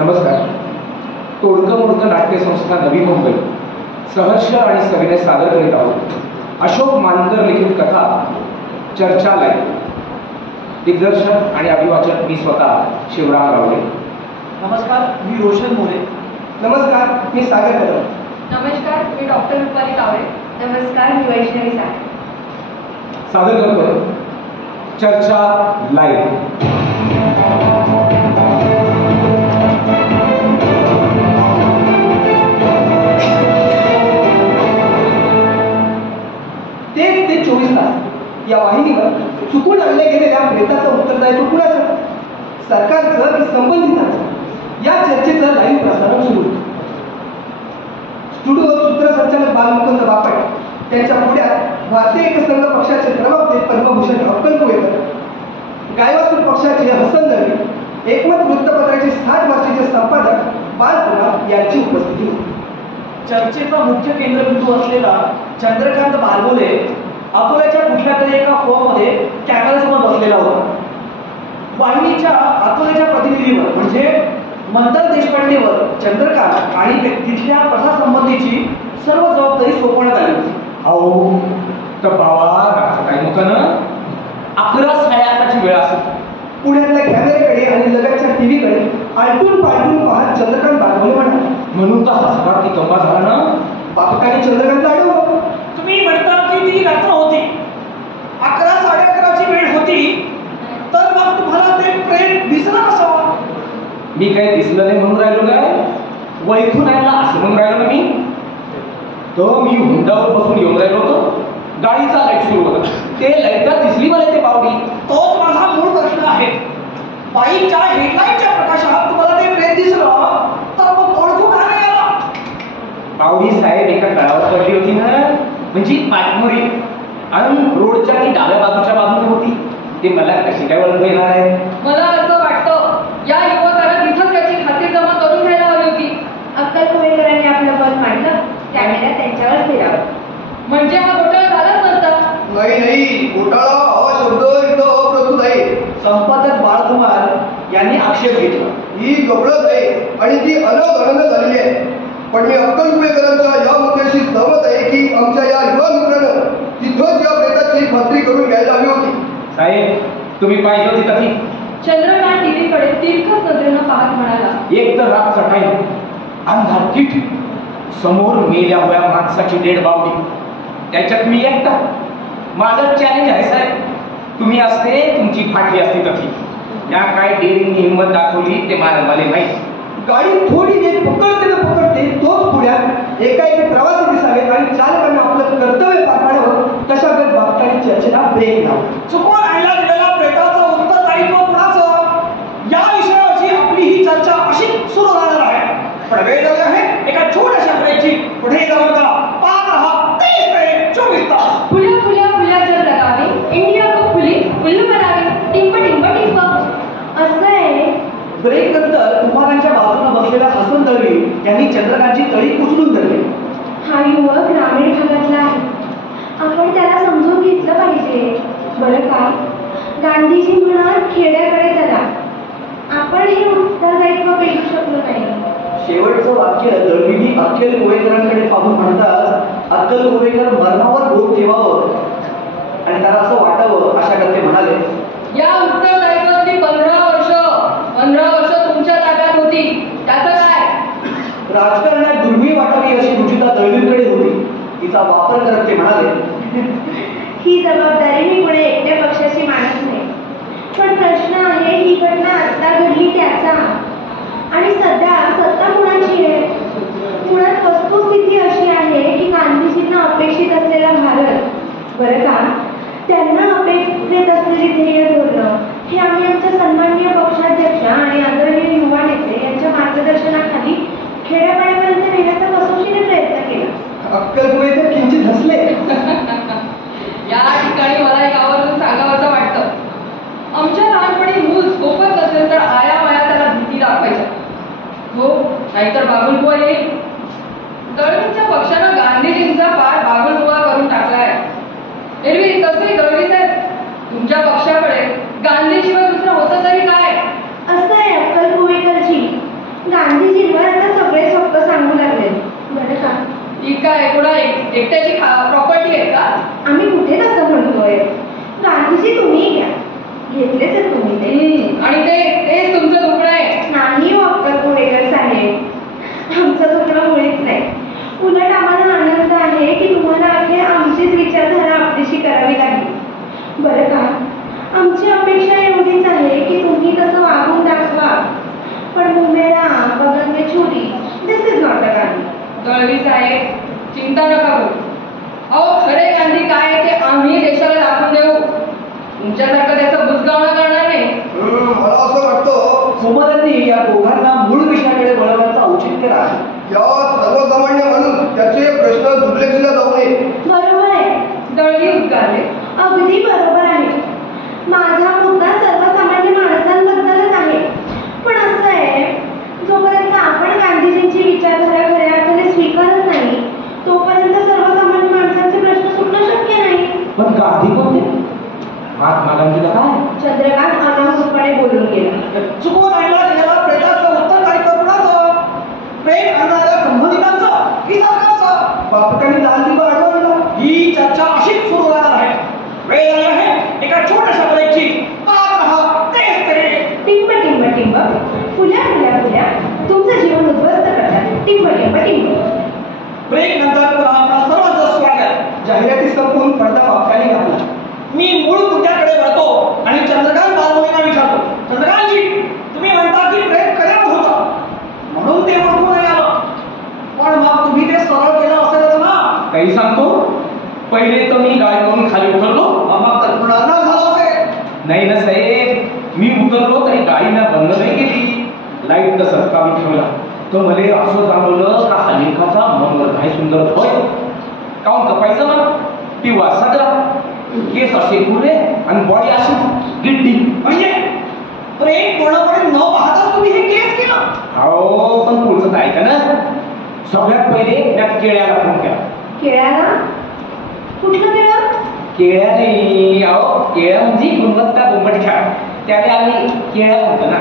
नमस्कार. तोडकं मोडकं नाट्यसंस्था नवी मुंबई सहर्ष आणि सविनय सादर करीत आहोत अशोक मानकर लिखित कथा चर्चालय. दिग्दर्शन आणि अभिवाचक मी स्वतः शिवराम रावळे. नमस्कार, मी रोशन मोरे. नमस्कार, मी सागर कदम. नमस्कार, मी डॉक्टर रुपाली कावळे. नमस्कार, मी वैष्णवी सागर. सादर करतो चर्चा लाईव्ह. ते 24 तास या वाहिनीवर चुकून आणले गेलेल्या प्रेताचं उत्तरदायित्व कुणाचं? सरकारचं की संबंधितांचं? या चर्चेचं लाईव्ह प्रसारण सुरू होतं. स्टुडिओ सूत्रसंचालक बालमुकुंद बापट त्यांच्या पुढ्यात भारतीय एकसंघ पक्षाचे प्रवक्ते पद्मभूषण अक्कल कुवेकर, गायवासूर पक्षाचे हसन नवी, एकमत वृत्तपत्राचे 60 वर्षाचे संपादक बालकुमार यांची उपस्थिती होती. चर्चेचा मुख्य केंद्रबिंदू असलेला चंद्रकांत बारबोले अकोल्याच्या कुठल्या तरी एका फॉर्ममध्ये कॅमेऱ्यासमोर बसलेला होता. वाहिनीच्या अकोल्याच्या प्रतिनिधीवर म्हणजे मंथन देशपांडेवर चंद्रकांत आणि तिथल्या प्रशासंबंधीची सर्व जबाबदारी सोपवण्यात आली होती. अहो तर बाबा काही नव्हतं ना. 11:30ची वेळ असते. पुण्यातल्या कॅमेऱ्याकडे आणि लगतच्या टीव्हीकडे आलटून पालटून पाहत चंद्रकांत बारबोले म्हणाले, म्हणून तर हसणार ती कम्मा झाला ना. बापकाने चंद्रकांत अडवलं. तुम्ही म्हणता की ती रात्र होती, 11, 11:30ची वेळ होती, तर मग तुम्हाला ते प्रेम दिसलं नसावं. मी काही दिसलं नाही म्हणून राहिलो काय? वैथून यायला असं म्हणून राहिलो ना मी. तर मी हुंडावर बसून येऊन राहिलो होतो. गाडीचा लाईट सुरू होता. ते लाईटला दिसली मला ते पावडी. तोच माझा मूळ प्रश्न आहे. बाईकच्या हेडलाईटच्या प्रकाशात तुम्हाला ते प्रेम दिसलं, तर मग ओळखून का नाही आला? पावडी साहेब एका तळावर पडली होती ना, म्हणजे पाठमोरी, आणि रोडच्या ती डाव्या बाजूच्या बाजूने होती. ते मला कशी काय ओळख येणार आहे? मला असं वाटतं या युवकाला तिथंच त्याची खात्री जमा करून घ्यायला हवी होती. अक्कल कुवेकरांनी आपलं पद मांडलं, कॅमेरा त्यांच्यावर फिरावा. म्हणजे हा घोटाळा झालाच नसता. नाही, घोटाळा हा शब्द इथं अप्रस्तुत आहे. संपादक बाळकुमार यांनी आक्षेप घेतला. ही गफलत आहे आणि ती अनागणन झालेली आहे. पण मी अक्कल कुवेकरांच्या या मुद्द्याशी सहमत आहे की आमच्या या युवा मित्रानं तिथंच या प्रेताची खात्री करून घ्यायला हवी होती. साहेब तुम्ही पाहिजे होती कधी? चंद्रकांत टीव्हीकडे तिरकस नजरेनं पाहत म्हणाला, एक तर रात सकाळी अंधार किट, समोर मेल्या होया माणसाची डेड बावडी, त्याच्यात मी एकटा. माझं चॅलेंज आहे साहेब. तुम्ही असते तुमची फाटली असती कधी. या काय डेअरिंगनी हिंमत दाखवली ते मला माहीत. गाडी थोडी वेळ पकडते तोच पुण्यात एकाएकी प्रवासी दिसावेत आणि चालकांना आपलं कर्तव्य पार पाडावं तशागत बापटाने चर्चेला ब्रेक लावला. चुकून आणला गेलेला प्रेताचं उत्तरदायित्व कुणाचं, या विषयावरची आपली ही चर्चा अशी सुरू राहणार आहे. पण वेळ झाली आहे एका छोट्याशा ब्रेकची. पुढे जाऊ नका, पाहत राहा 23 तास. फुल्या फुल्या फुल्याचं लगावे, इंडिया को फुली फुल्ल बनावे, टिंब टिंब टिंब. असं आहे. ब्रेक नंतर कुमारांच्या बाजूला बसलेल्या हसन दळवी यांनी चंद्रकांतची तळी उचलून धरली. हा युवक ग्रामीण भागातला आहे, आपण त्याला समजून घेतलं पाहिजे. बरं का, गांधीजी म्हणत खेड्याकडे चला. आपण हे उत्तरदायित्व पेलू शकलो नाही. शेवटचं वाक्य दळवींनी अक्कल कुवेकरांकडे पाहून म्हणतात, अक्कल कुवेकर मरणावर बोट ठेवावं आणि त्याला असं वाटावं अशा करते म्हणाले, या उत्तरदायित्वाची 15 वर्ष तुमच्या ताब्यात होती, त्याचं काय? राजकारणात दुर्मिळ वाटावी अशी रुचिता दळवींकडे होती. तिचा वापर करत ते म्हणाले, ही जबाबदारी मी पुढे एकट्या पक्षाची मानत नाही. पण प्रश्न आहे, ही घटना आता घडली त्याचा, आणि सध्या सत्ता कुणाची आहे? मुळात वस्तुस्थिती अशी आहे की गांधीजींना अपेक्षित असलेला भारत, बरं का, त्यांना अपेक्षित असलेली ध्येय धोरणं हे आम्ही आमच्या सन्माननीय पक्षाध्यक्ष आणि आदरणीय युवा नेते यांच्या मार्गदर्शनाखाली खेड्यापाड्यापर्यंत नेण्याचा कसोशीने प्रयत्न केला. अक्कल कुवेकर किंचित हसले. या ठिकाणी मला एक आवर्जून सांगावंसं वाटतं, आमच्या लहानपणी मूल झोपत असेल तर आया माया त्याला भीती दाखवायच्या. हो, नाहीतर बागुलबुवा येईल. दळवींच्या पक्षानं गांधीजींचा पाठ बागुलबुवा करून टाकलाय. एरवी तसे दळवी साहेब, तुमच्या पक्षाकडे गांधीजीवर दुसरं होतं तरी काय? असं आहे अक्कल कुवेकरजी, एकट्याची प्रॉपर्टी आहे का? आम्ही कुठे तसं म्हणतोय. गांधीजी तुम्ही घ्या, घेतलेच आहेत तुम्ही ते. आणि तेच तुमचं दुखणं आहे. नाही हो अक्कल पुणेकर साहेब, आमचं दुखणं मुळीच नाही. उलट आम्हाला आनंद आहे की तुम्हाला अखेर आमचीच विचारधारा आपलीशी करावी लागली. बरं का, आमची अपेक्षा एवढीच आहे की तुम्ही तसं वागून दाखवा. पण मुमेरा बगल में छुरी, this is not a Gandhi. Dalvi साहेब, चिंता नका करू. अहो, खरे गांधी काय ते आम्ही देशाला दाखवून देऊ. तुमच्यासारखं त्याचं बुजगावणं करणार नाही. मला असं वाटतं कुमारांनी या दोघांना मूळ विषयाकडे वळवण्याचं औचित्य राहिलं. या सर्वसामान्य माणूस त्याचे प्रश्न दुर्लक्षिला जाऊ नये. बरोबर आहे, दळवी उद्गारले. अगदी बरोबर आहे. माझा मुद्दा सर्वसामान्य माणसांबद्दलच आहे. पण असं आहे, जोपर्यंत आपण गांधीजींची विचारधारा खऱ्या अर्थाने स्वीकारत नाही तोपर्यंत सर्वसामान्य माणसांचे प्रश्न सुटणं शक्य नाही. पण गांधी कोणते? महात्मा गांधीला काय? चंद्रकांत अनाहूतपणे बोलून गेला. चुकून आणला गेलेला प्रेताचं उत्तर काय करुणाचं, प्रेम करणाऱ्या संबंधितांचं की सरकारचं? बापटांनी लाल दिवा अडवला. ही चर्चा अशीच सुरू राहणार आहे. वेळ आली आहे एका छोट्याशा ब्रेकची. तेच ते टिंब टिंब टिंब, फुल्या फुल्या फुल्या तुमचं जीवन उद्ध्वस्त करतात. टिंब टिंब टिंब. ब्रेक नंतर पुन्हा आपला सर्वांचं स्वागत. जाहिराती संपून पडदा वापरायला लागला. मी मूळ मुद्द्याकडे वळतो आणि चंद्रकांत बालमुनींना विचारतो, चंद्रकांतजी, तुम्ही म्हणता की प्रेम कल्याण होतं म्हणून ते ओळखून नाही आलं, पण मग तुम्ही ते सरळ केलं असेलच ना? काही सांगतो, पहिले तर मी गाडी करून खाली उतरलो. मग तर पुन्हा न झालं असेल. नाही ना साहेब, मी उतरलो तरी गाडीनं बंद नाही केली. लाईट तसंच काढून ठेवला. तर मला असं जाणवलं का हा लेखाचा मनोर काय सुंदर होय. काऊन कपायचं ना, पिवा सगळा केस असे गुरे आणि बॉडी अशी गिड्डी. म्हणजे प्रेम पूर्णपणे न पाहताच तुम्ही हे केस केलं? हो, पण पुढचं काय का ना, सगळ्यात पहिले त्या केळ्याला फोन केला. केळ्याला? कुठलं केळं? केळ्या नाही, अहो केळ्या म्हणजे गुणवत्ता गुंबटख्या, त्याने आम्ही केळ्या म्हणतो ना.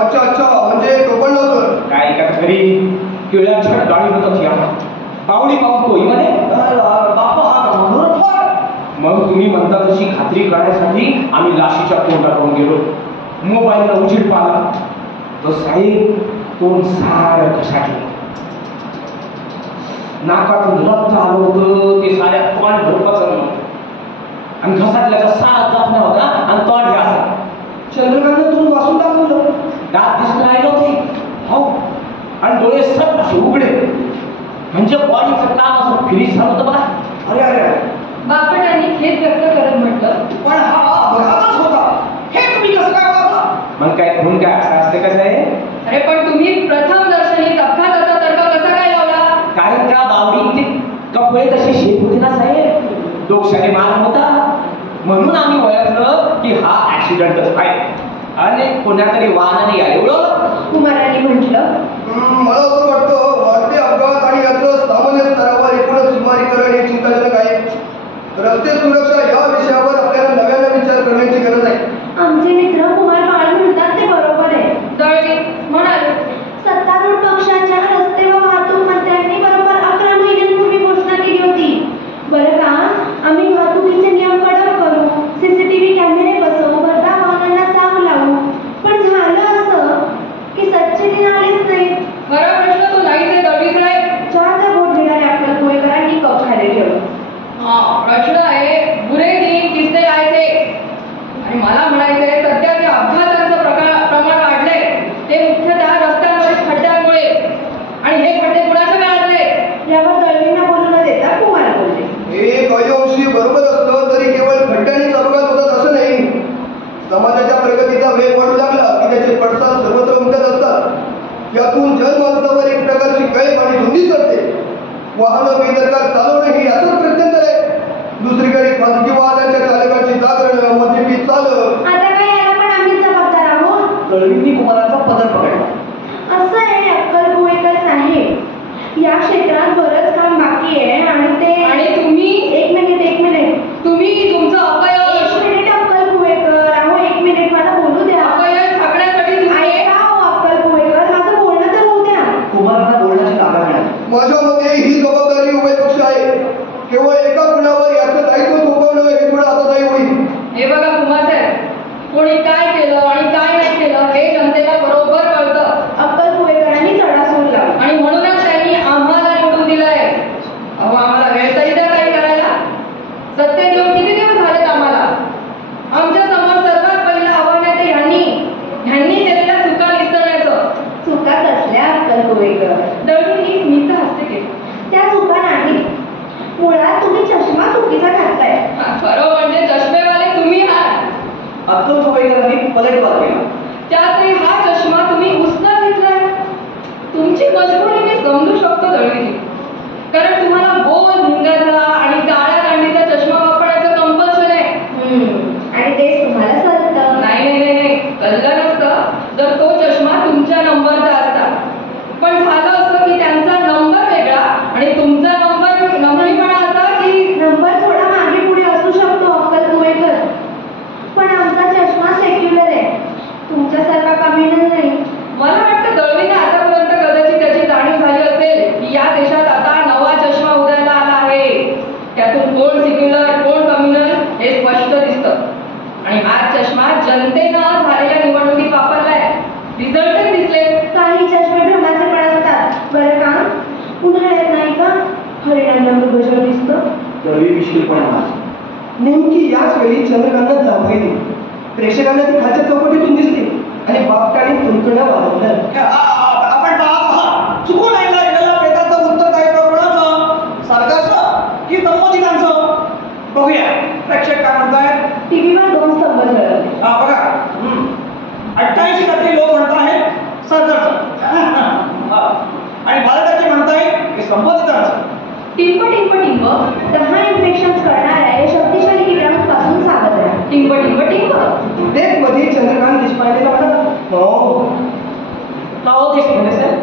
अच्छा अच्छा, म्हणजे टोपण लवकर काय का घरी केळ्याच्या गाडी होतं या पावडी पाहून तोही म्हणे बापा हा मनोरथ होय. मग तुम्ही म्हणता तशी खात्री करण्यासाठी आम्ही लाशीच्या तोंडाकडून गेलो. मोबाईलला उजेड पाला तर साहेब तोंड सारं घसाटलं. नाकातून रक्त आलं होतं, ते साऱ्या तोंड झोपाचं आणि घसाटल्याचा सारा दाखला होता आणि तोंड घ्यायचा. चंद्रकांत तोंड वाचून दाखवलं. दात दिसून राहिले होते हो, आणि डोळे सब असे उघडे, म्हणजे बॉडीचं काम असं फिनिश झालं होतं बघा. अरे अरे, बापटांनी खेद व्यक्त करत म्हटलं, पण हा अपघातच होता, हे तुम्ही कसं काय पाहता? मग काय खून काय असं असते कसं आहे? अरे पण तुम्ही प्रथम दर्शनी अपघाताचा तर्क कसा काय लावला? कारण त्या बावडीचे कपडे तसे शेप होते ना साहेब, डोक्याने मार होता, म्हणून आम्ही ओळखलं की हा ऍक्सिडेंटच आहे आणि कोणातरी वाहनाने या एवढं. कुमारांनी म्हटलं, मला असं वाटतं वाढते अपघात आणि याचं सामान्य स्तरावर एकूणच सुमारीकरण हे चिंताजनक आहे. रस्ते सुरक्षा या विषयावर आपल्याला नव्यानं विचार करण्याची गरज आहे. आमचे मित्र कुमार बाळ म्हणतात ते बरोबर आहे. दळवी म्हणाले, सत्तारूढ पक्षाच्या रस्ते व वाहतूक मंत्र्यांनी बरोबर 11 महिन्यांपूर्वी घोषणा केली होती. बरं का, आम्ही वाहतुकीचे नियम कडक करू, सीसीटीव्ही कॅमेरे बसवू, भरधाव वाहनांना चाव लावू. पण झालं असं की सच्चे दिन आलेच नाही. खरा प्रश्न तो नाहीच आहे दळवी साहेब. चहाचा घोट घेणाऱ्या आपल्या पोहेकरांनी कप खाली ठेवलं. हा प्रश्न आहे, बुरे दिन किसने आए थे. आणि मला म्हणायचंय, सध्या जे अपघातांचं प्रमाण वाढलंय ते मुख्यतः रस्त्यांवरील खड्ड्यांमुळे. आणि हे खड्डे कुणाच्या काळातले? यावर दळवींना बोलू न देता कुमार बोलले, हे काही अंशी बरोबर असलं तरी केवळ खड्ड्यानेच अपघात होतात असं नाही. समाजाच्या प्रगतीचा वेग वाढू लागला की त्याचे पडसाद सर्वत्र उमटत असतात. यातून जनमानसावर एक प्रकारची कैफ आणि धुंदी चढते. वाहनं बेदरकार चालवणं हे याचंच प्रत्यंतर आहे. दुसरीकडे खासगी वाहनांच्या चालकांची जागरण, मद्यपीत चालक. आता काय याला पण आम्हीच जबाबदार आहोत. दळवींनी कुमाराचा पदर पकडला. असं आहे अक्कल पुणेकर साहेब, या क्षेत्रात बरंच काम बाकी आहे आणि तुम्ही एक मिनिट तुम्ही तुमचं अपयश अक्कल पुणेकर, अहो 1 मिनिट मला बोलू द्या. अपयश ठाकण्यासाठी तुम्ही ऐका हो अक्कल पुणेकर, माझं बोलणं तर होऊ द्या. कुमारांना बोलण्याची जागा मिळाली. माझ्या मते ही जबाबदारी उभय पक्ष आहे. कोणी काय केलं आणि काय नाही केलं हे जनतेला बरोबर कळतं. अक्कलकुवेकरांनी चढा सोडला आणि म्हणूनच त्यांनी आम्हाला निवडून दिलंय. अहो आम्हाला वेळ तरी द्या काही करायला. सत्य देऊन किती दिवस झालेत आम्हाला. आमच्या समोर सर्वात पहिलं आव्हान आहे ते ह्यांनी केलेल्या चुका निस्तरण्याचं. चुका कसल्या अक्कलकुवेकर? दळवी मी तर हसते केली. त्या चुका नाही, मुळात तुम्ही चष्मा चुकीचा घातलाय. खरं म्हणजे चष्मेवाले तुम्ही आहात. अक्कलकुवेकरांनी पलटवार केला. त्यातही हा चष्मा तुम्ही उसना घेतलाय. तुमची मजबुरी मी समजू शकतो दळवीजी, कारण तुम्हाला गोल भिंगाचा आणि काळ्या दांडीचा चष्मा वापरायचं कंपल्शन आहे. आणि तेच तुम्हाला चालतं. नाही कळलं नसतं जर तो चष्मा तुमच्या नंबरचा असता. पण झालं असं की त्यांचा नंबर वेगळा आणि तुमचा नंबर नंबरीपणा असा की नंबर थोडा मागे पुढे असू शकतो अक्कलकुवेकर, पण आमचा चष्मा सेक्युलर आहे, तुमच्यासारखा कम्युनल नाही. मला वाटतं दळवीने आतापर्यंत कदाचित त्याची जाणीव झाली असेल की या देशात आता नवा चष्मा उदयाला आला आहे. त्यातून कोण सेक्युलर कोण कम्युनल हे स्पष्ट दिसतं. आणि हा चष्मा जनतेनं झालेल्या निवडणुकीत वापरलाय. रिझल्टही दिसले. काही चष्मे भ्रमाचे पण असतात बरं का. उन्हाळ्यात नाही का हरिणांना मृगजळ दिसतं. दळवी मिश्किलपणा. नेमकी याच वेळी चंद्रकांत जांभळी प्रेक्षकांना ती खालच्या चौकटीतून दिसली आणि बापटाने तुणतुण्या वाजवल्या. आपण पाहत चुकून ऐकलं गेलेल्या प्रेताचं उत्तरदायित्व कोणाचं? सरकारचं की संबंधितांचं? बघूया प्रेक्षक काय म्हणतायत. टीव्हीवर 2 स्तंभ झळकले. हा बघा 88% लोक म्हणतायत सरकारचं आणि 12% म्हणतायत की संबंधितांचं. टिंब 10 इन्फेक्शन्स करणाऱ्या या शक्तिशाली किटाणूंपासून सावध राहा. टिंब ब्रेक मध्ये चंद्रकांत देशपांडेला म्हणाला, का हो देशपांडे साहेब,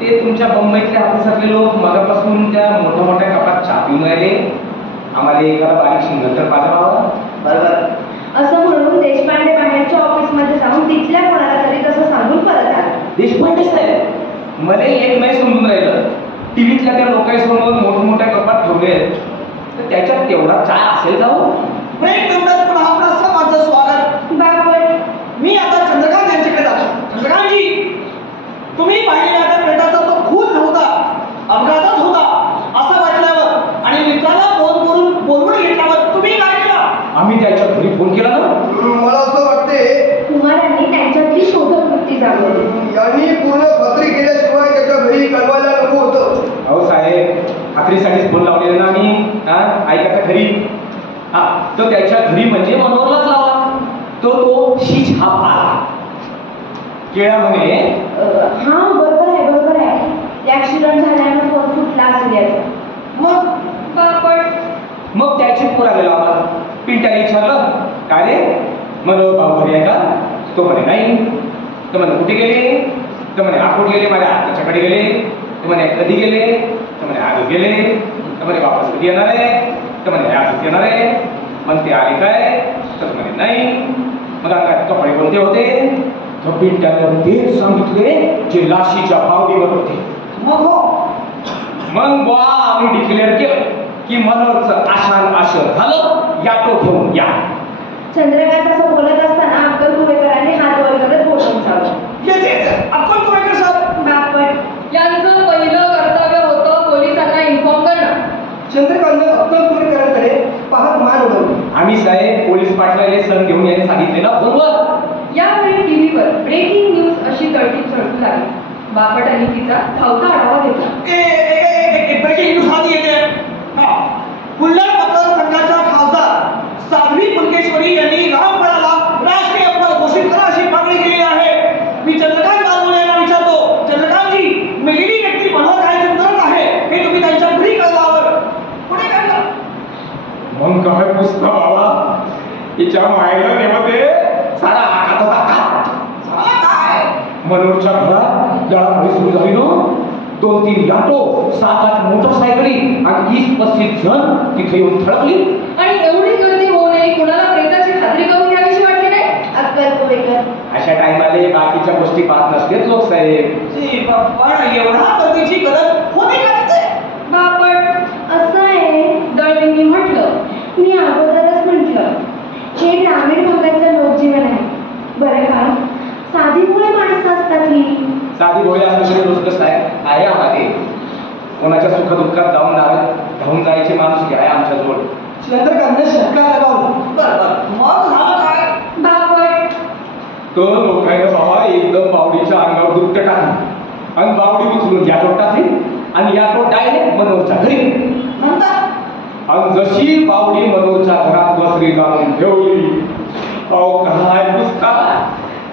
ते तुमच्या मुंबईतले ऑफिसातले लोक मगापासून त्या मोठ्या मोठ्या कपात चहा पिऊन राहिले. आम्हाला एखादा बारीक शिंगल पाठवावा. बरोबर. असं म्हणून देशपांडे बाहेरच्या ऑफिसमध्ये जाऊन तिथल्या कोणाला तरी तसं सांगून परत आला. देशपांडे साहेब, मला एक नाही समजून राहिलं. टीव्हीतल्या त्या लोकांसमोर मोठमोठ्या कपात ठेवले तर त्याच्यात तेवढा चाय असेल का हो? ब्रेक नंतर पुन्हा आपलं सर्वांचं स्वागत. बापट, मी आता चंद्रकांत यांच्याकडे जातो. चंद्रकांतजी, तुम्ही पाहिलेल्या त्या प्रेताचा तो खून नव्हता, अपघातच होता असं वाटल्यावर आणि मित्राला फोन करून बोलवून घेतल्यावर तुम्ही काय केलं? आम्ही त्याच्या घरी फोन केला ना. मला असं वाटते कुमारांनी त्यांच्यातली शोधक वृत्ती जागवली. यांनी पूर्ण खात्री केल्याशिवाय त्याच्या घरी कळवायला नको होतं. अहो साहेब, खात्रीसाठीच फोन लावलेला ना आम्ही. ऐका का खरी. तो त्याच्या घरी म्हणजे मनोहरलाच लावला. तो शीच हा आला केळा म्हणे. हा बरोबर आहे. ऍक्सिडेंट झाल्यानं फोन फुटला असेल याचा. मग बापट मग त्याची पुरावे लावला. पिंट्याने विचारलं, काय रे मनोहर भाऊ घरी आहे का? तो म्हणे नाही. तर म्हणे कुठे गेले? तर म्हणे आकोट गेले, माझ्या आत्याच्याकडे गेले. तर म्हणे कधी गेले? तर म्हणे आजच गेले. तर म्हणे वापस कधी येणार आहे? तर म्हणे आजच येणार आहे. मग ते आले काय? तर म्हणे नाही. मग आता कपडे कोणते होते? तर पिंट्यानं तेच सांगितले जे लाशीच्या पावडीवर होते. मग बुवा आम्ही डिक्लेअर केलं की मनोहरचं आशान आशर झालं, याटो घेऊन या. चंद्रकांत असं बोलत असताना अक्कलकुवेकरांनी हात वर करत बोलून चालू. अक्कलकुवेकर साहेब, बापट, यांचं पहिलं कर्तव्य होतं पोलिसांना इन्फॉर्म करणं. चंद्रकांत अक्कलकुवेकरांकडे पाहत मान उडवली. आम्ही साहेब पोलीस पाटलाले सण घेऊन यायला सांगितले ना फोनवर. यावेळी टीव्हीवर ब्रेकिंग न्यूज अशी तळटीप चढू लागली. बापटांनी तिचा धावता आढावा घेतला. ब्रेकिंग न्यूज हाती येते. बुलढाणा मतदारसंघाच्या खासदार साध्वी पुलकेश्वरी यांनी रामफळाला राष्ट्रीय फळ घोषित करा अशी मागणी केली आहे. मी चंद्रकांत बालमुले यांना विचारतो, चंद्रकांतजी, मेलेली व्यक्ती मनोहर काय समजत आहे हे तुम्ही त्यांच्या घरी कळवावर पुढे काढलं. मग काय पुसतं बाबा, तिच्या मायला नेमते सारा आकात काय मनोहरच्या घरात जळामळी सुरू झाली ना. 2-3 ऑटो, 7-8 मोटरसायकली आणि 20-25 जण तिथे येऊन थडकली. आणि एवढी गर्दी होऊ नये कुणाला प्रेताची खात्री करून घ्यावीशी वाटली नाही. अक्कलकुवेकर, अशा टायमाले बाकीच्या गोष्टी पाहत नसतेच लोक साहेब. पण एवढा गर्दीची गरज होती का तिथे? बापट असं आहे. दळवींनी म्हटलं. मी अगोदरच म्हटलं हे ग्रामीण भागातलं लोकजीवन आहे बरं का. साधी मुळे माणसं असतात ही. साधी भोळे असल्याशिवाय रोज कसं आहे आम्हाला कोणाच्या सुखदुःखात धावून जायचे माणूस आहे आमच्या जवळ. चंद्रकांत शंका लगावून बरं मग झालं काय? बापट. तो लोकांना बाबा एकदम बावडीच्या अंगावर दुपट टाकली आणि बावडी उचलून याटोत टाकली आणि याटोत डायरेक्ट मनोरच्या घरी. नंतर आणि जशी बावडी मनोरच्या घरात बसरी जाऊन ठेवली काय पुसका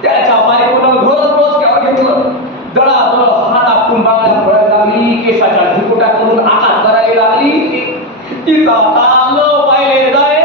त्याच्या बायकोनं घोरच घेतलं. दळा हात आपटून बाळाला पळायला लागली, केसाच्या झुकुटा करून आकात करायला लागली. तिचा तांग पाहिले जाय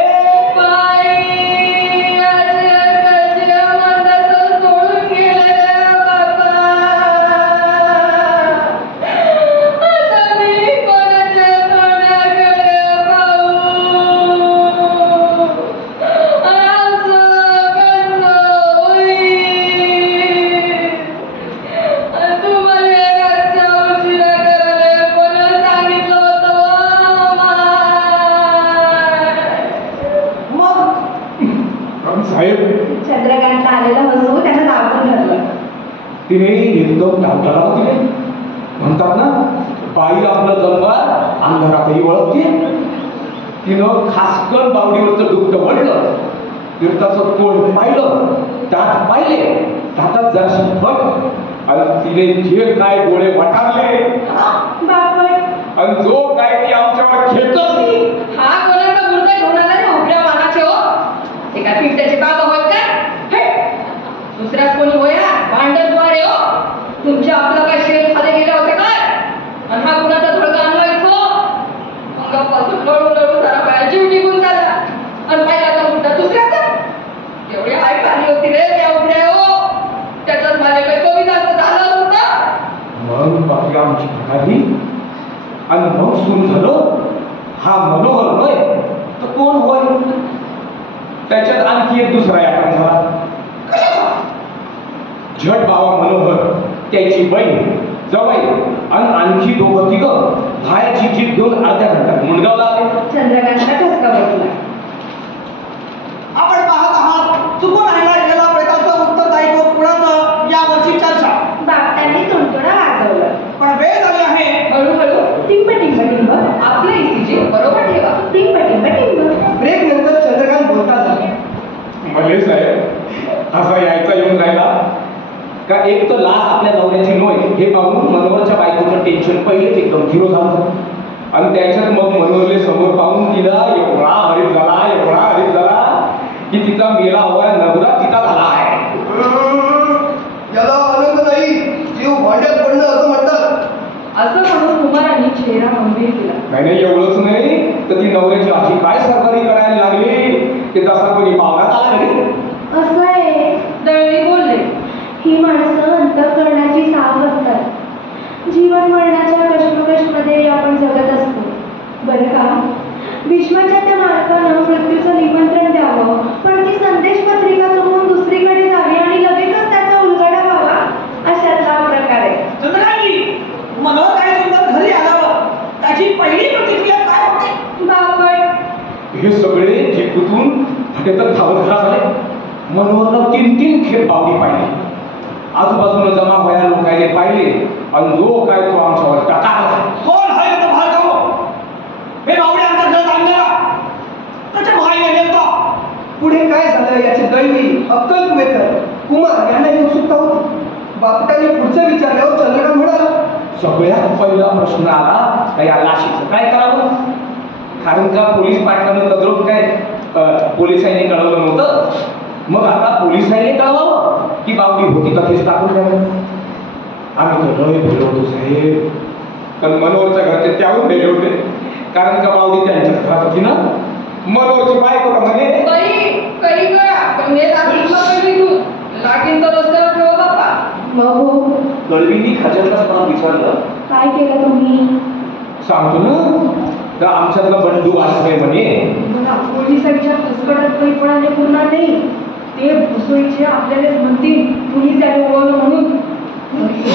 चंद्रकांतला आलेला हसू त्यानं दाबून धरलं. तिने एकदम धावताना तिने म्हणतात ना बाई आपलं जन्मात अंधारातही ओळखते. तिनं खासकन बावडीवरचं दुःख वळलं, तीर्थाचं तोंड पाहिलं, दात पाहिले, दातात जराशी फट आणि तिने जे काय डोळे वटारले बापट. आणि जो काय ती आमच्यावर खेळतच हा कोणाचा मुलगा घेऊन आला रे उघड्या मानाचे हो. एका पिंट्याचे बाबा होत का? दुसऱ्यात कोणी होया भांडणद्वारे हो. तुमच्या आपला काय शेर खाली गेला होता काय? आणि हा कुणाचा धडका आणला इथं अंगापासून लढून सारा बाया जीव निघून झाला. आणि पाहिला का मुद्दा दुसऱ्याचा एवढी हाय खाली होती रे त्या उघड्या हो. त्याच्यात माझ्या काही कमी जास्त झालं होतं. मग बाकी आमची घडाली आणि मग सुरू झालं हा मनोहर होय तर कोण होय. त्याच्यात आणखी एक दुसरा यात्रा झाला. झट बाबा मनोहर, त्याची बहीण जवळ आणि आणखी दोघं तिघं भायाची जीप घेऊन अर्ध्या घंट्यात मुंडगावला आले. चंद्रकांतला ठसका बसला. आपण पाहत आहात चुकून राहिला गेला प्रेताचं उत्तरदायित्व कुणाचं यावरची चर्चा. बापटांनी तुणतुणा वाजवलं. पण वेळ झाली आहे हळूहळू टिंब टिंब टिंब. आपलं इसीजी बरोबर ठेवा. टिंब टिंब टिंब. ब्रेक नंतर चंद्रकांत बोलता झाला. भले साहेब असा यायचा येऊन राहिला का एक तर लास आपल्या नवऱ्याची नोय हे पाहून मनोहरच्या बायकोचं टेन्शन पहिलेच एकदम झिरो झालं. आणि त्याच्यात मग मनोहरले समोर पाहून तिला एवढा हरित झाला की तिचा मेला हवा नवरा तिचा झाला आहे. याला आनंद नाही, जीव भांड्यात पडणं असं म्हणतात. असं म्हणून कुमारांनी चेहरा गंभीर केला. नाही एवढंच नाही तर ती नवऱ्याची अशी काय सरकारी करायला लागली की तसा कोणी पावनात आला घरी. असं आहे. दळवी बोलले. ही माणसं अंतःकरणाची साफ असतात. जीवन मरणाच्या कश्मकशमध्ये आपण जगत असतो बरं का. भीष्माच्या त्या मालकानं मृत्यूचं निमंत्रण द्यावं पण ती संदेश पत्रिका चुकवून दुसरीकडे जावी आणि लगेचच त्याचा उलगडा व्हावा अशातला प्रकार आहे. चंद्रकांतजी, मनोहर काय सुंदर घरी आल्यावर त्याची पहिली प्रतिक्रिया काय होती? बापट. हे सगळे झेकून फटेतच धावत घरा झाले. मनोहरनं 3 खेप बावडी पाहिली. आजूबाजूला जमा व्हायला लोकांनी पाहिले आणि जो काय तो आमच्यावर टाकला. कोण आहे तो भार्गव? हे बावडे आमच्या घरात आणलेला त्याच्या भाईने नेलता. पुढे काय झालं याचे दैवी अक्कलकुवेकर कुमार यांना ही उत्सुकता होती. बापटाने पुढचं विचारल्यावर चंद्रकांत म्हणाला, सगळ्यात पहिला प्रश्न आला का या लाशीचं काय करावं. कारण का पोलीस पाटलानं तद्रोप काय पोलिसांनी कळवलं नव्हतं. मग आता पोलिसांनी कळवावं की बावडी होती का तेच टाकून द्यावं. आम्ही तर लय भेटलो होतो साहेब. पण मनोहरच्या घरचे त्याहून भेटले होते कारण का बावडी त्यांच्याच घरात होती ना. मनोहरची बायको म्हणे बाई काही करा पण हे लागीन तर रस्त्यावर ठेवा बापा. हो. दळवींनी खाजरलाच मला विचारलं काय केलं तुम्ही? सांगतो ना तर आमच्यातला बंडू आठवय म्हणे. बघा पोलिसांच्या फसकटात काही पणाने पुरणार नाही. ते भुसोईचे आपल्यालाच म्हणतील तुम्ही त्याने ओळखलं म्हणून.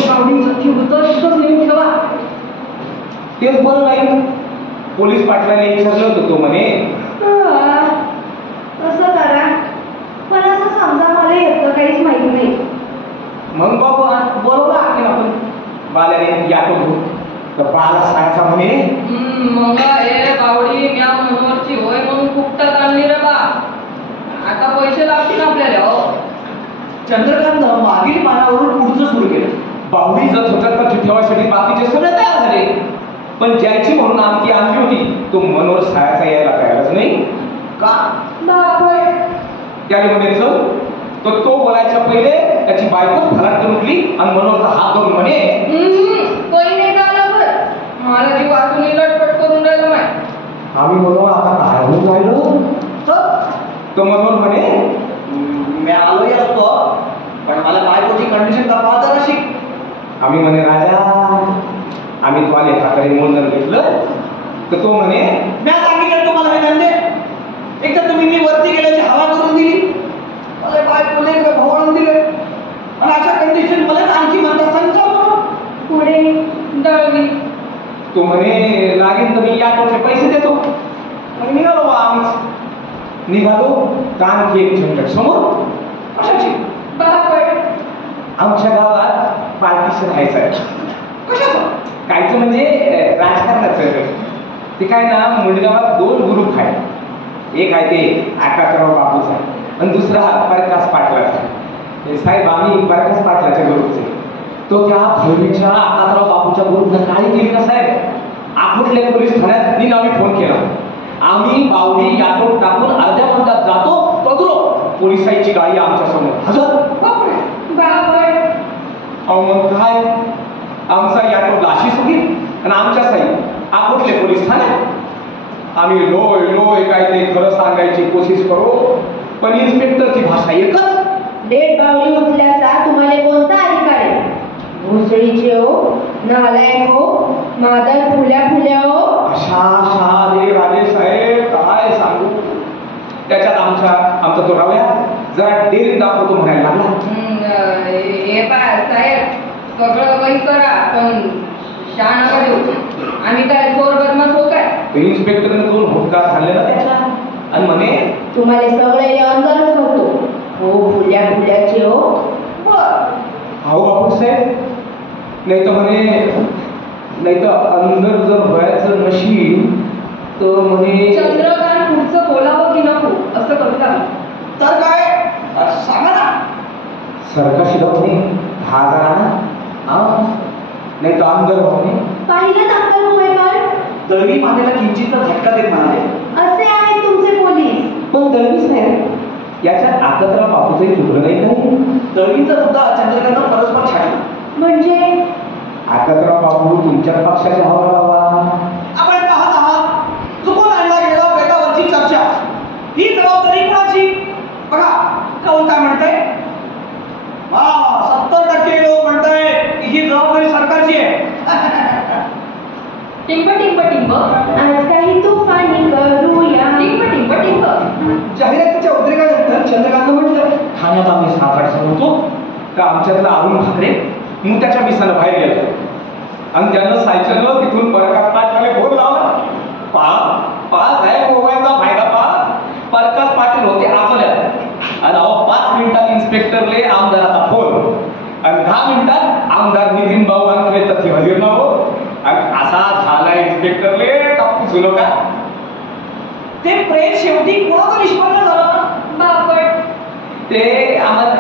गावडी जखी होतं तिथंच नेऊन ठेवा. तेच बरं नाही. पोलीस पाटलाने विचारलं होतं तो म्हणे असं करा मग बाबू बोलवला की आपण बाल्याने याटो घेऊन तर बाला सायचा म्हणे मंगा ए बावडी म्या मनोहरची होय म्हणून फुकटात आणली रे बा. आता पैसे लागतील आपल्याला. हो चंद्रकांत मागील पानावरून पुढचं सुरू केलं. बावडी जत होतात तर ठेवायसाठी बाकीचे सगळे तयार झाले, पण ज्याची म्हणून आमची आणली होती तो मनोहर सायाचा यायला तयारच नाही. का? त्याने म्हणे चल, तर तो बोलायच्या पहिले त्याची बायकोच फलाट करून उठली आणि मनोहरचा हात धरून म्हणे पहिले का लवकर मला जी वाचून लटपट करून राहिलं माय. आम्ही म्हणू आता काय होऊन राहिलो. तो मनोहर म्हणे मी आलोही असतो पण मला बायकोची कंडिशन का पाहता नशी. आम्ही म्हणे राजा आम्ही तुम्हाला एखाकडे मोलधन घेतलं. तर तो म्हणे मी सांगितलं तुम्हाला हे धंदे एक तर तुम्ही मी वरती गेल्याची हवा करून दिली, मला बायको लेकर भवळून दिले आणि अशा कंडिशन मलाच आणखी म्हणता संचार पुढे दळवी. तो म्हणे लागेल तर मी या पैसे देतो. मग निघालो बा आम्ही. निघालो तर आणखी एक झंझट समोर. कशाची? बापड. आमच्या गावात पार्टीशन व्हायचं. कशाचं? कायचं म्हणजे राजकारणाचं. ते काय ना मुंडगावात 2 ग्रुप आहे. एक आहे ते आकाशराव बापूचा आणि दुसरा प्रकाश पाटलाचा. साहेब आम्ही प्रकाश पाटलाच्या ग्रुपचे. तो त्या भैरीच्या आकाशराव बापूच्या ग्रुपनं काय केली ना साहेब, आखोटले पोलीस ठाण्यात निनावी फोन केला. आम्ही बावडी याटो टाकून अर्ध्या मिनिटात जातो, बघलो पोलिसांची गाडी आमच्या समोर हजर. बापड. अहो मग काय, आमचा याटो लाशी सुगी आणि आमच्या साई आखोटले पोलीस ठाण्यात. आम्ही लोय लोय काय ते खरं सांगायची कोशिश करू, पण इन्स्पेक्टरची भाषा एकच. डेड बावडी उठल्याचा तुम्हाला कोणता अधिकार आहे? भोसडीचे हो, नालायक हो, मादर फुल्या हो. अशा रे राजे साहेब काय सांगू. त्याच्यात आमचा तो रावया जरा डेअरी दाखवतो म्हणायला लागला. हे पाय साहेब सगळं काही करा पण शान नका देऊ. आम्ही काय चोर बदमाश हो काय? इन्स्पेक्टरने 2 होटकार झाले ना त्याच्या आणि म्हणे तुम्हाला सगळे अंदरच होतो हो, फुल्याचे हो. हो बापू साहेब, नाही तर म्हणे नाही तर अंदर जर व्हायचं नशील तर म्हणे चंद्रकांत पुढचं बोलावं की नको असं करू लागलं. तर काय सांगा ना. सरकाशी म्हणे 10,000 नाही तर अंदर म्हणे. पाहिलं दाखल होय पण दळवी मानेला किंचितचा झटका देत म्हणाले, असे आहेत तुमचे पोलीस. पण दळवी साहेब याच्यात आकाशराव बापूचंही चुकलं नाही काही. दळवीचा मुद्दा चंद्रकांत परस्पर छाटला. म्हणजे आकाशराव बापू तुमच्या पक्षाच्या हवा बाबा. आपण पाहत आहात चुकून आणला गेला बेटावरची चर्चा. ही जबाबदारी कोणाची? बघा कौल काय म्हणतंय, 70% लोक म्हणताय की ही जबाबदारी सरकारची आहे. टिंब टिंब टिंब आज काही तुफानी करूया. टिंब टिंब टिंब. जाहिरातीच्या उद्रेकानंतर चंद्रकांत म्हटलं, ठाण्यात आम्ही 7-8 होतो का आमच्यातला अरुण ठाकरे त्याच्या मिसाला बाहेर गेला आणि त्यानं सायकलनं तिथून प्रकाश पाटलाला फोन लावला. पा साहेब मोबाईलचा फायदा प्रकाश पाटील होते अकोल्यात आणि 5 मिनिटात इन्स्पेक्टरले आमदाराचा फोन आणि 10 मिनिटात आमदार नितीन भाऊ वानखडे तथी हजर नाहो आणि असा झाला इन्स्पेक्टरले कापू सुलो का. ते प्रेम शेवटी कोणाचं निष्पन्न झालं? बापड. ते आम्हाला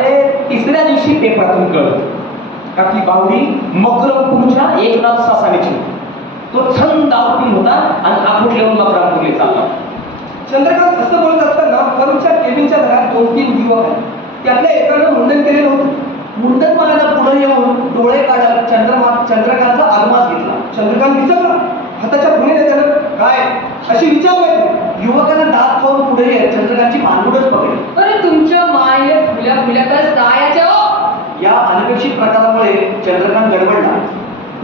3ऱ्या दिवशी पेपरातून कळलं का ती बावडी मकरमपूरच्या एकनाथ सासानीची. तो छंद आवडून होता आणि आखोटल्याहून मकरमपूरला चालला. चंद्रकांत असं बोलत असताना वरूनच्या केबिनच्या घरात 2-3 युवक आहेत. त्यातल्या एकानं मुंडन केलेलं होतं. मुंडन मारायला पुढे येऊन डोळे काढत चंद्रकांतचा आगमास घेतला. चंद्रकांत विचारला, हाताच्या पुढे त्यानं काय अशी विचारलं. युवकांना दात खाऊन पुढे येत चंद्रकांतची मानगुडच पकडली. अरे तुमच्या मायले फुल्या तर जायच्या हो. या अनपेक्षित प्रकारामुळे चंद्रकांत गडबडला.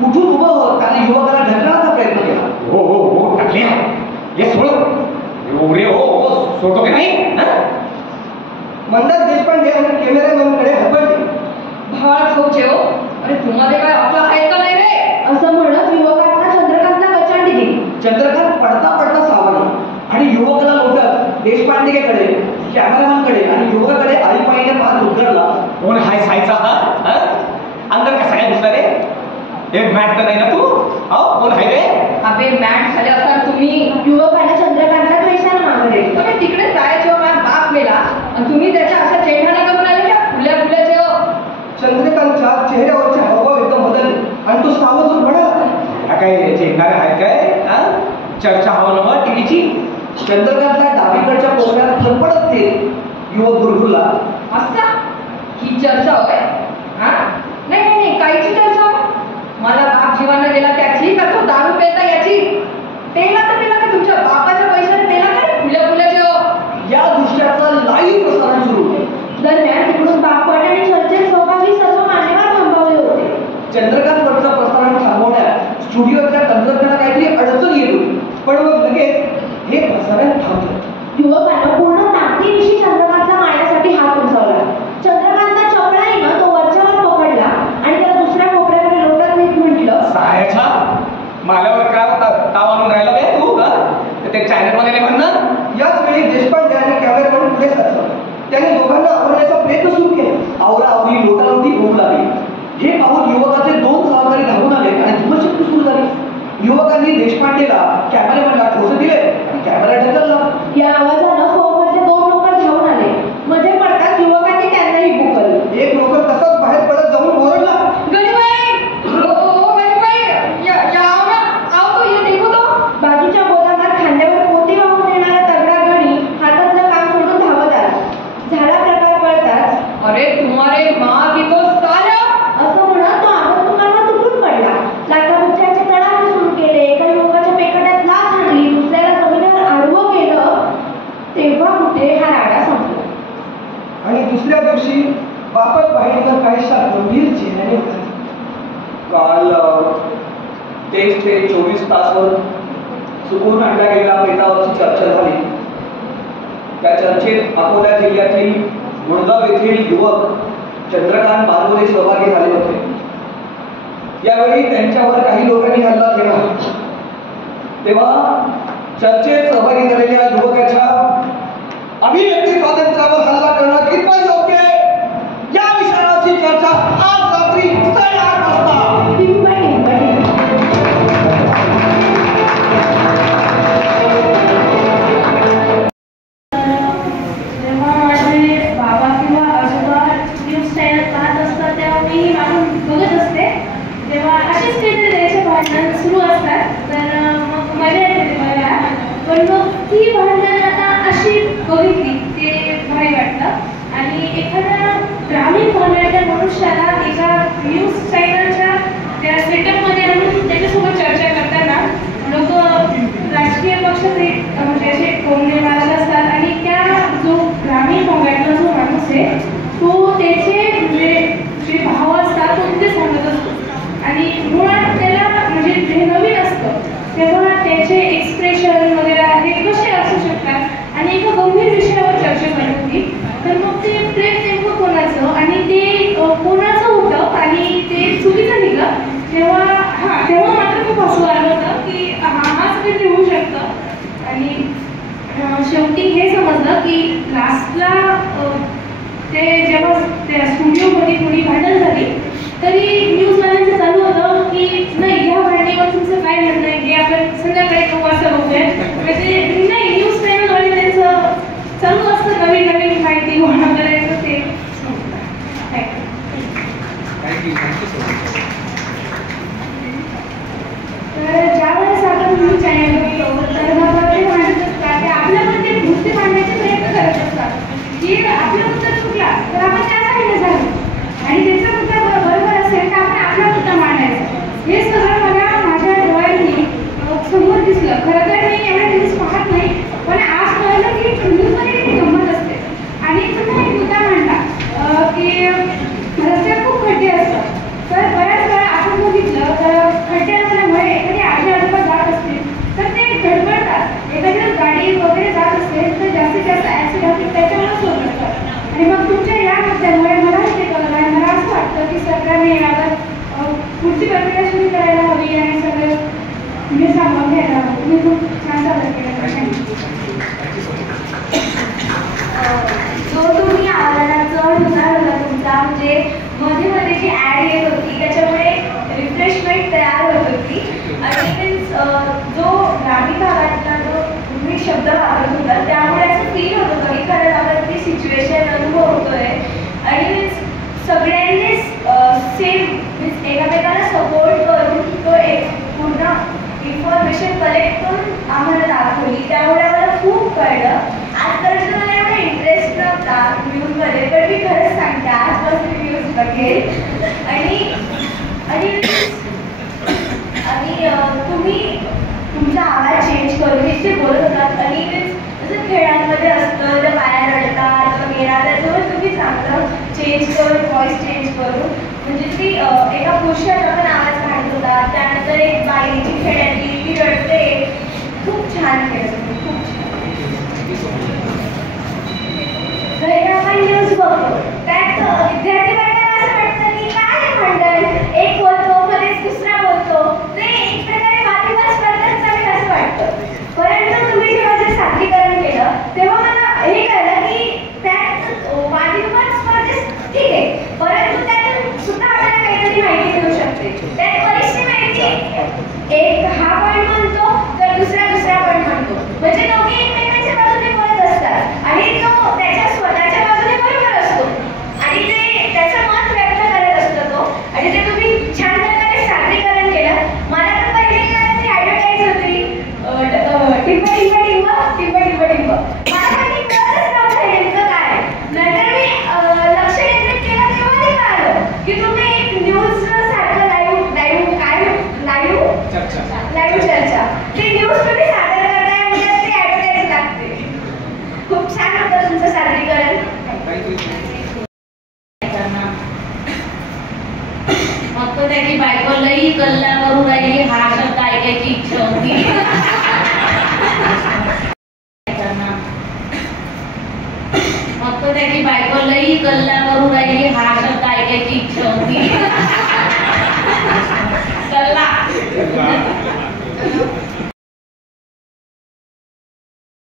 उठून उभं होत त्याने युवकाला ढकलण्याचा प्रयत्न केला. हो टाकली हे सोड एवढे हो सोडतो की नाही. मंदार देशपांडे आणि कॅमेरामॅनकडे हबडले. भाळ खोचे हो. अरे तुम्हाला काय आपला आहे का नाही रे? असं म्हणत युवकांना चंद्रकांतला गचांडी दिली. चंद्रकांत पडता सावरला आणि युवकाला लोटत देशपांडेकडे, कॅमेरामॅनकडे आणि युवकाकडे आईपाईने पाहत उतरला. कोण हाय सायचा हा? मॅट तर नाही ना तू? कोण आहे रे? अबे मॅट झाले असाल तुम्ही. युवकांना चंद्रकांतला द्वेषाला मागले. तुम्ही तिकडे जायचे हो, माझा बाप मेला आणि तुम्ही त्याच्या अशा चेहऱ्याने करून आले का फुल्या फुल्याचे हो. चंद्रकांतच्या चेहऱ्यावरचे हावभाव एकदम बदलले आणि तो सावध म्हणाला, काय चेंगारे आहेत काय? चर्चा हवं नव्हतं टीव्हीची. चंद्रकांतला डावीकडच्या कोपऱ्यात फडफडत ते युवक गुरगुरला. असा ही चर्चा होय? हा नाही नाही नाही काहीची चर्चा होय. मला बाप जीवानं दिला त्याची का तो दारू पेता याची? पेला तर पेला का तुमच्या बापाच्या पैशाने पेला काय फुल्या फुल्याचे हो. या दृश्याचं लाईव्ह प्रसारण सुरू होते. दरम्यान तिकडून बापट आणि चर्चेत सहभागी सर्व मान्यवर थांबवले होते. चंद्रकांतवरचं प्रसारण थांबवण्यात स्टुडिओच्या तंत्रज्ञाला काहीतरी अडचण येत होती, पण मग लगेच हे प्रसारण थांबलं. युवकांना पूर्ण ताकदीनिशी चंद्रकांतला मारण्यासाठी हात उंचावला. चंद्रकांतच्या चपळाईनं तो वरच्यावर पकडला आणि त्याला दुसऱ्या कोपऱ्याकडे लोटत नेत म्हटलं, सायाच्या माल्यावर काय ताव आणून राहिला बे तू? ते चॅनलमध्ये नाही म्हणणं. याच वेळी देशपांडे आणि कॅमेरामॅन पुढे सरसावले. त्याने दोघांना आवरण्याचा प्रयत्न सुरू केला. आवराआवरी लोटालोटी होऊ लागली. हे पाहून युवकाचे 2 सहकारी धावून आले आणि धुमशक्ती सुरू झाली. युवकांनी देशपांडेला कॅमेरामॅनला ठोसे दिले आणि कॅमेरा ढकलला. या आवाजानं फॉर्ममधले 2 नोकर धावून आले. मध्ये पडताच युवकांनी त्यांनाही पुकारलं. एक नोकर तसाच बाहेर पडत जाऊन ओरडला, गणीबाई ओ गणीबाई या आओ ना आओ तो ये देखो तो. बाजूच्या गोदामात खांद्यावर पोती वाहून येणारा तगडा गणी हातातलं काम सोडून धावत आला. झाला प्रकार कळताच, अरे तुम्हारे माँ की तो साल्या. असं म्हणत तो आगंतुकांवर तुटून पडला. लाथाबुक्क्याचे तडाखे सुरू केले. एका युवकाच्या पेकड्यात लाथ हाणली, दुसऱ्याला जमिनीवर आडवं केलं. तेव्हा कुठे हा राडा संपला. आणि दुसऱ्या दिवशी बापट बाहेरवर काहीशा गंभीर चेहऱ्याने म्हणाले, काल तेच ते 24 तासवर चुकून आणल्या गेलेल्या बेटावरची चर्चा झाली. त्या चर्चेत अकोला जिल्ह्यातील मुळगाव येथील युवक चंद्रकांत बारबोले सहभागी झाले होते. यावेळी त्यांच्यावर काही लोकांनी हल्ला केला. तेव्हा चर्चेत सहभागी झालेल्या युवकाच्या अभिव्यक्ती स्वातंत्र्यावर हल्ला करणं कितपत योग्य आहे या विषयाची चर्चा आज रात्री 8:30 वाजता जेव्हा माझे बाबा किंवा आजोबा न्यूज चॅनल पाहत असतात तेव्हा मी मागून बघत असते. तेव्हा असेच काहीतरी द्यायचे भांडण सुरू असतात, तर मग मजा येते बघायला. पण मग ती भांडण आता अशी बघितली ते भारी वाटतं. आणि एखाद्या ग्रामीण भागातल्या मनुष्याला एका न्यूज चॅनलच्या त्या सेटअपमध्ये आणून त्याच्यासोबत चर्चा करताना लोक राजकीय पक्षाचे म्हणजे असे टोमणे मारत असतात. आणि त्या जो ग्रामीण भागातला जो माणूस आहे तो त्याचे म्हणजे जे भाव असतात तो तिथे सांगत असतो. आणि मुळात त्याला म्हणजे हे नवीन असतं तेव्हा त्याचे एक्सप्रेशन वगैरे हे कसे असू शकतात आणि एका गंभीर विषयावर चर्चा करत होती. तर मग ते प्रेम नेमकं कोणाचं आणि ते कोणाचं होतं आणि ते चुकीचं निघलं तेव्हा मात्र खूप हसू आलं होतं की हाच काहीतरी होऊ शकतं. आणि शेवटी हे समजलं की लास्टला ते जेव्हा त्या स्टुडिओमध्ये थोडी भांडण झाली तरी न्यूजवाल्यांचं चालू होतं की नाही ह्या भांडणीवर तुमचं काय म्हणणं आहे हे आपण संध्याकाळी 9 वाजता बघूया. म्हणजे नाही न्यूज चॅनलवाले त्यांचं चालू असतं नवीन नवीन माहिती गोळा करायचं ते. तर ज्यावेळेस आपण न्यूज चॅनल बघतो तर ते माणूस असतात ते आपल्यामध्ये गोष्टी मांडण्याचे प्रयत्न करत असतात की आपला मुद्दा चुकला तर आपण त्या साईडला जाऊ आणि त्याचा मुद्दा बरोबर असेल तर आपण आपला मुद्दा मांडायचा. हे सगळं मला माझ्या डोळ्यांनी समोर दिसलं. खरं तर मी एवढ्या न्यूज पाहत नाही, पण आज कळलं की न्यूजमध्ये किती गंमत असते. आणि तुम्ही एक मुद्दा मांडला की रस्त्यात खूप खड्डे असतात. तर बऱ्याच वेळा आपण बघितलं तर खड्डे असल्यामुळे एखादी आजी आजोबा जात असतील तर ते धडपडतात. एखादी गाडी वगैरे जात असेल तर जास्तीत जास्त ॲक्सिडेंट त्याच्यावरच होत असतात. बघेल. आणि आणि आणि तुम्ही तुमचा आवाज चेंज करून जे बोलत होतात आणि जसं खेळांमध्ये असतं त्या बाया रडतात वगैरे त्याच्यावर तुम्ही चांगलं चेंज करून व्हॉइस चेंज करून म्हणजे ती एका पुरुषाचा पण आवाज काढत होता. त्यानंतर एक बाईची खेळातली ती रडते. खूप छान केलं तुम्ही, खूप छान. घरी आपण न्यूज बघतो त्यात विद्यार्थी वर्गाला असं वाटतं की काय म्हणतात, एक बोलतो मध्येच दुसरा बोलतो, ते एक प्रकारे वादविवाद स्पर्धाच चालेल असं वाटतं. परंतु तुम्ही जेव्हा जे सादरीकरण केलं तेव्हा मला हे कळलं की त्यात वादविवाद स्पर्धेत ठीक आहे, परंतु त्यातून सुद्धा आपल्याला काहीतरी माहिती मिळू शकते. त्यात बरीचशी माहिती एक हा पॉईंट म्हणतो तर दुसरा पॉईंट म्हणतो, म्हणजे दोघे एकमेकांच्या बाजूने बोलत असतात आणि तो त्याच्या स्वतःच्या बाजूने बरोबर असतो आणि ते त्याचं मत व्यक्त करत असतो तो. आणि ते तुम्ही छान प्रकारे सादरीकरण केलं. मला तर पहिली ती ॲडव्हर्टाईज होती टिंब टिंब टिंब टिंब टिंब टिंब. मला काही कळतच नव्हतं नेमकं काय. नंतर मी लक्ष केंद्रित केलं तेव्हा ते कळालं की तुम्ही एक न्यूज सारखं लाईव्ह चर्चा ती न्यूज तुम्ही सादर करताय म्हणजे ती ॲडव्हर्टाईज लागते. खूप छान होतं तुमचं सादरीकरण. मग तो त्याची बायको लई कल्ला करू राहिली हा शब्द ऐकायची इच्छा होती. मग तो त्याची बायको लई कल्ला